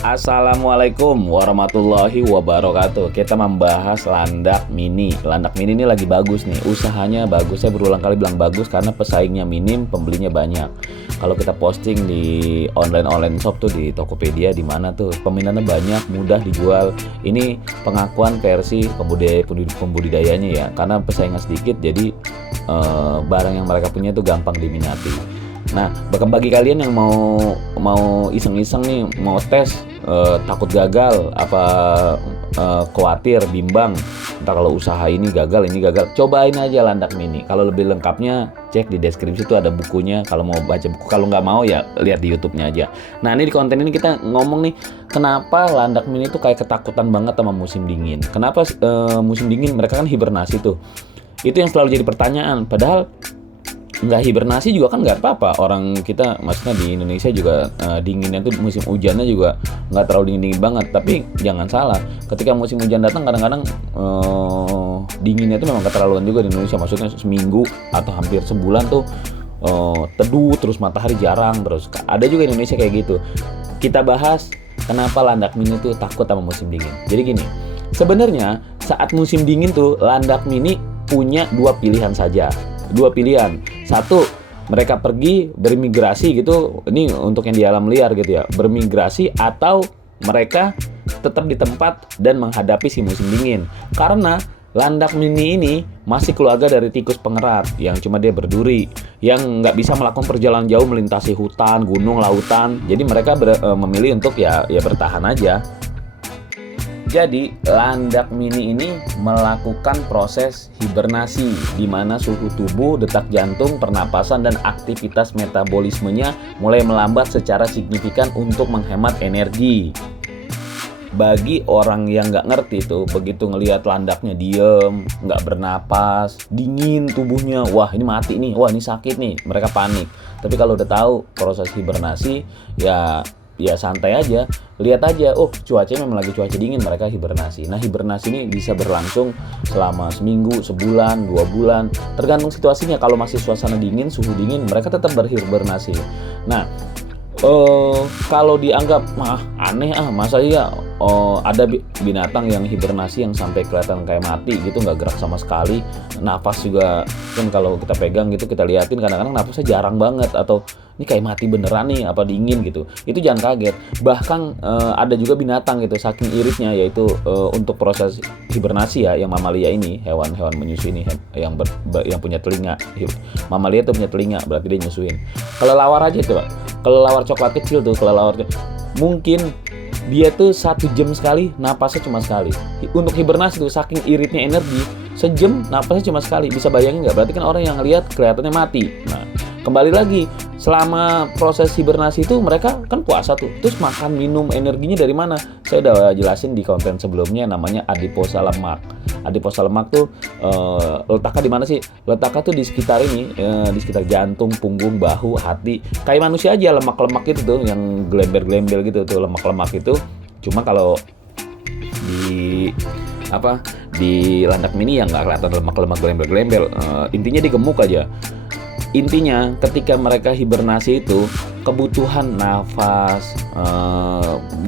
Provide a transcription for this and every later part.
Assalamualaikum warahmatullahi wabarakatuh. Kita membahas landak mini. Landak mini ini lagi bagus nih. Usahanya bagus. Saya berulang kali bilang bagus karena pesaingnya minim, pembelinya banyak. Kalau kita posting di online shop tuh, di Tokopedia, di mana tuh peminatnya banyak, mudah dijual. Ini pengakuan versi pembudidayanya ya. Karena pesaingnya sedikit, jadi barang yang mereka punya tuh gampang diminati. Nah, bahkan bagi kalian yang mau iseng-iseng nih, mau tes, takut gagal, khawatir, bimbang, entah kalau usaha ini gagal, cobain aja landak mini. Kalau lebih lengkapnya cek di deskripsi itu ada bukunya. Kalau mau baca buku, kalau nggak mau ya lihat di YouTube-nya aja. Nah, ini di konten ini kita ngomong nih, kenapa landak mini itu kayak ketakutan banget sama musim dingin. Kenapa musim dingin? Mereka kan hibernasi tuh. Itu yang selalu jadi pertanyaan. Padahal nggak hibernasi juga kan nggak apa-apa. Orang kita, maksudnya di Indonesia juga dinginnya tuh musim hujannya juga nggak terlalu dingin banget. Tapi jangan salah, ketika musim hujan datang kadang-kadang dinginnya tuh memang keterlaluan juga di Indonesia. Maksudnya seminggu atau hampir sebulan tuh teduh terus, matahari jarang terus. Ada juga Indonesia kayak gitu. Kita bahas kenapa landak mini tuh takut sama musim dingin. Jadi gini, sebenarnya saat musim dingin tuh landak mini punya dua pilihan saja. Dua pilihan. Satu, mereka pergi bermigrasi gitu. Ini untuk yang di alam liar gitu ya. Bermigrasi, atau mereka tetap di tempat dan menghadapi si musim dingin. Karena landak mini ini masih keluarga dari tikus pengerat yang cuma dia berduri, yang nggak bisa melakukan perjalanan jauh melintasi hutan, gunung, lautan. Jadi mereka memilih untuk ya bertahan aja. Jadi landak mini ini melakukan proses hibernasi di mana suhu tubuh, detak jantung, pernapasan, dan aktivitas metabolismenya mulai melambat secara signifikan untuk menghemat energi. Bagi orang yang nggak ngerti tuh, begitu ngelihat landaknya diem, nggak bernapas, dingin tubuhnya, wah ini mati nih, wah ini sakit nih, mereka panik. Tapi kalau udah tahu proses hibernasi, ya santai aja, lihat aja, oh cuacanya memang lagi cuaca dingin, mereka hibernasi. Nah, hibernasi ini bisa berlangsung selama seminggu, sebulan, 2 bulan, tergantung situasinya. Kalau masih suasana dingin, suhu dingin, mereka tetap berhibernasi. Nah, kalau dianggap aneh, masa iya ada binatang yang hibernasi yang sampai kelihatan kayak mati gitu, nggak gerak sama sekali, nafas juga kan kalau kita pegang gitu, kita liatin kadang-kadang nafasnya jarang banget, atau ini kayak mati beneran nih, apa dingin gitu. Itu jangan kaget. Bahkan ada juga binatang gitu saking iritnya, yaitu untuk proses hibernasi ya, yang mamalia ini, hewan-hewan menyusui ini, yang punya telinga. Mamalia itu punya telinga, berarti dia nyusuin. Kelelawar aja tuh, Pak. Kelelawar coklat kecil tuh, mungkin dia tuh 1 jam sekali napasnya cuma sekali. Untuk hibernasi tuh saking iritnya energi, sejam napasnya cuma sekali. Bisa bayangin nggak? Berarti kan orang yang lihat kelihatannya mati. Nah, kembali lagi, selama proses hibernasi itu mereka kan puasa tuh, terus makan minum energinya dari mana? Saya udah jelasin di konten sebelumnya, namanya adiposa lemak. Adiposa lemak tuh letaknya di mana sih? Letaknya tuh di sekitar ini, di sekitar jantung, punggung, bahu, hati. Kayak manusia aja, lemak-lemak itu tuh yang glembel-glembel gitu tuh, lemak-lemak itu. Cuma kalau di landak mini yang nggak kelihatan lemak-lemak glembel-glembel, intinya digemuk aja. Intinya ketika mereka hibernasi itu, kebutuhan nafas,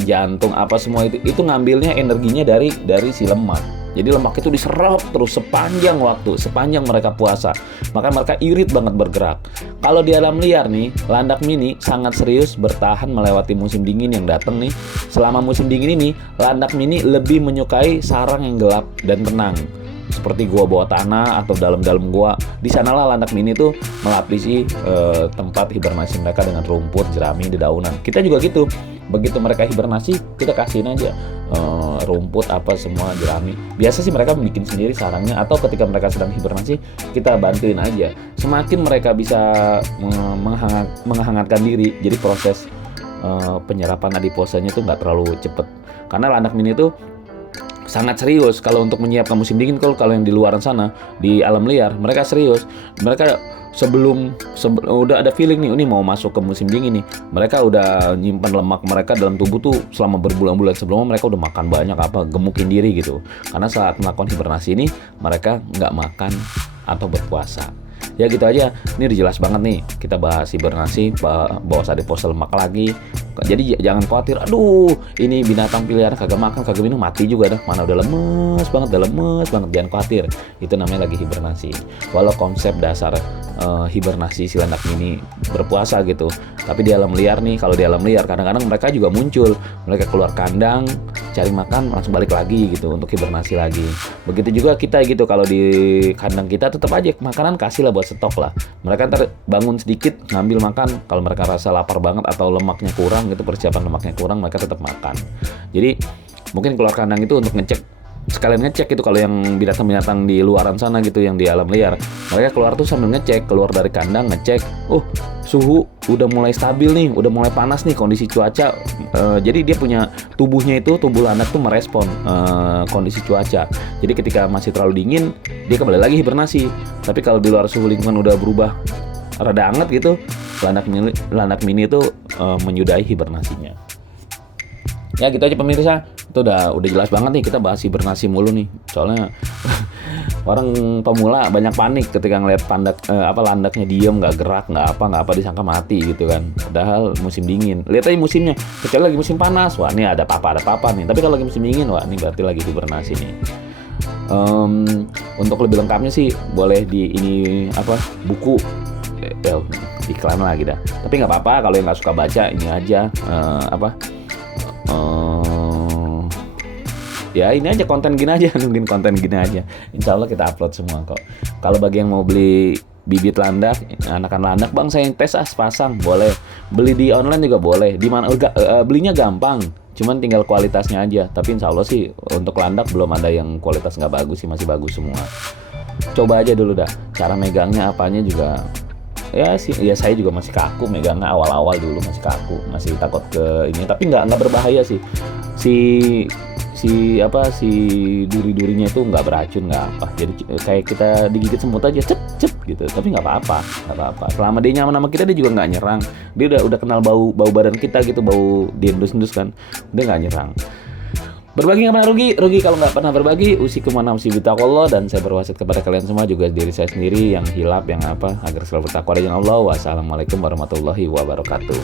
jantung, apa semua itu ngambilnya energinya dari si lemak. Jadi lemak itu diserap terus sepanjang waktu, sepanjang mereka puasa. Maka mereka irit banget bergerak. Kalau di alam liar nih, landak mini sangat serius bertahan melewati musim dingin yang datang nih. Selama musim dingin ini, landak mini lebih menyukai sarang yang gelap dan tenang, seperti gua bawah tanah atau dalam-dalam gua. Di sanalah landak mini tuh melapisi tempat hibernasi mereka dengan rumput, jerami, dedaunan. Kita juga gitu. Begitu mereka hibernasi, kita kasihin aja rumput, apa semua, jerami. Biasa sih mereka bikin sendiri sarangnya, atau ketika mereka sedang hibernasi, kita bantuin aja. Semakin mereka bisa menghangatkan diri, jadi proses penyerapan adiposanya tuh nggak terlalu cepet. Karena landak mini tuh sangat serius kalau untuk menyiapkan musim dingin. Kalau yang di luar sana, di alam liar, mereka serius. Mereka sebelum udah ada feeling nih, ini mau masuk ke musim dingin nih, mereka udah nyimpan lemak mereka dalam tubuh tuh selama berbulan-bulan sebelumnya. Mereka udah makan banyak, gemukin diri gitu. Karena saat melakukan hibernasi ini, mereka nggak makan atau berpuasa. Ya gitu aja. Ini udah jelas banget nih. Kita bahas hibernasi, bahas adiposa lemak lagi. Jadi jangan khawatir, aduh ini binatang pilihan kagak makan kagak minum mati juga dah, mana udah lemes banget, jangan khawatir, itu namanya lagi hibernasi. Walau konsep dasar hibernasi si landak mini berpuasa gitu, tapi di alam liar nih, kalau di alam liar kadang-kadang mereka juga muncul, mereka keluar kandang cari makan langsung balik lagi gitu untuk hibernasi lagi. Begitu juga kita gitu, kalau di kandang kita tetap aja makanan kasih lah buat stok lah. Mereka ntar bangun sedikit ngambil makan, kalau mereka rasa lapar banget atau lemaknya kurang gitu, persiapan lemaknya kurang, mereka tetap makan. Jadi mungkin keluar kandang itu untuk sekalian ngecek gitu, kalau yang binatang-binatang di luaran sana gitu yang di alam liar, mereka keluar tuh sambil ngecek, keluar dari kandang ngecek, suhu udah mulai stabil nih, udah mulai panas nih kondisi cuaca. Jadi dia punya tubuhnya itu, tubuh landak tuh merespon kondisi cuaca. Jadi ketika masih terlalu dingin, dia kembali lagi hibernasi. Tapi kalau di luar suhu lingkungan udah berubah rada hangat gitu, landak mini itu menyudahi hibernasinya. Ya gitu aja pemirsa, itu udah jelas banget nih, kita bahas hibernasi mulu nih. Soalnya orang pemula banyak panik ketika ngeliat landaknya diem, nggak gerak, nggak apa disangka mati gitu kan. Padahal musim dingin, lihat aja musimnya. Kecuali lagi musim panas, wah ini ada apa nih. Tapi kalau lagi musim dingin, wah ini berarti lagi hibernasi nih. Untuk lebih lengkapnya sih boleh di buku iklan lagi dah. Tapi nggak apa-apa kalau yang nggak suka baca, ini aja ya ini aja konten gini aja, nungguin konten gini aja. Insya Allah kita upload semua kok. Kalau bagi yang mau beli bibit landak, anakan landak, bang saya yang tes pasang, boleh. Beli di online juga boleh. Di mana belinya gampang, cuman tinggal kualitasnya aja. Tapi insya Allah sih untuk landak belum ada yang kualitas nggak bagus sih, masih bagus semua. Coba aja dulu dah, cara megangnya apanya juga. Ya saya juga masih kaku megangnya, awal-awal dulu masih kaku, masih takut ke ini, tapi nggak berbahaya sih. Si duri-durinya itu nggak beracun, nggak apa. Jadi kayak kita digigit semut aja, cet gitu. Tapi nggak apa-apa. Selama dia nyaman sama kita, dia juga nggak nyerang. Dia udah kenal bau badan kita gitu, bau diendus-endus kan, dia nggak nyerang. Berbagi nggak pernah rugi kalau nggak pernah berbagi. Usikum wa nafsi bittaqwallah, dan saya berwasiat kepada kalian semua, juga diri saya sendiri yang hilaf, yang agar selalu bertakwa dengan Allah. Wassalamualaikum warahmatullahi wabarakatuh.